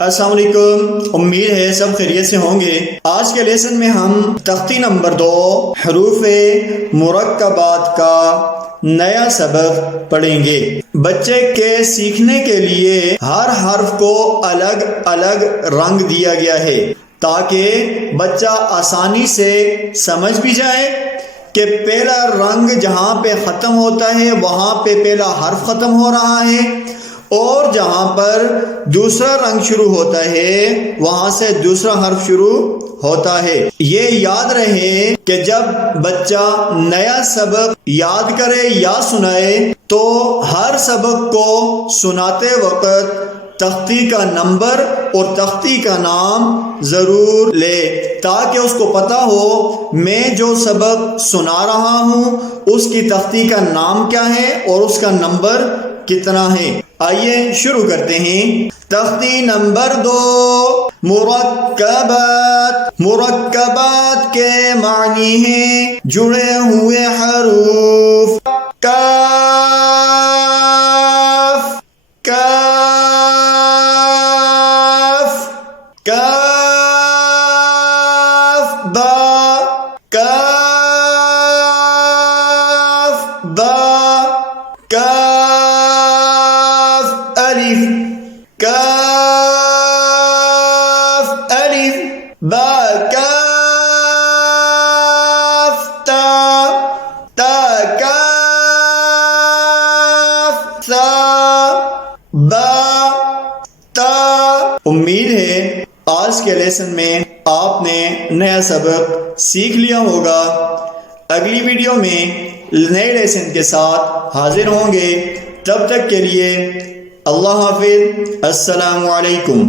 السلام علیکم، امید ہے سب خیریت سے ہوں گے۔ آج کے لیسن میں ہم تختی نمبر 2 حروف مرکبات کا نیا سبق پڑھیں گے۔ بچے کے سیکھنے کے لیے ہر حرف کو الگ الگ رنگ دیا گیا ہے تاکہ بچہ آسانی سے سمجھ بھی جائے کہ پہلا رنگ جہاں پہ ختم ہوتا ہے وہاں پہ پہلا حرف ختم ہو رہا ہے، اور جہاں پر دوسرا رنگ شروع ہوتا ہے وہاں سے دوسرا حرف شروع ہوتا ہے۔ یہ یاد رہے کہ جب بچہ نیا سبق یاد کرے یا سنائے تو ہر سبق کو سناتے وقت تختی کا نمبر اور تختی کا نام ضرور لے تاکہ اس کو پتہ ہو میں جو سبق سنا رہا ہوں اس کی تختی کا نام کیا ہے اور اس کا نمبر کتنا ہے۔ آئیے شروع کرتے ہیں۔ تختی نمبر 2 مرکبات۔ مرکبات کے معنی ہیں جڑے ہوئے حروف۔ کاف، کاف، کاف، با، کاف، با، کاف، الف، کاف، الف، با، کاف، تا، تا، کاف، ثا، با، تا۔ امید ہے آج کے لیسن میں آپ نے نیا سبق سیکھ لیا ہوگا۔ اگلی ویڈیو میں نئے لیسن کے ساتھ حاضر ہوں گے۔ تب تک کے لیے اللہ حافظ، السلام علیکم۔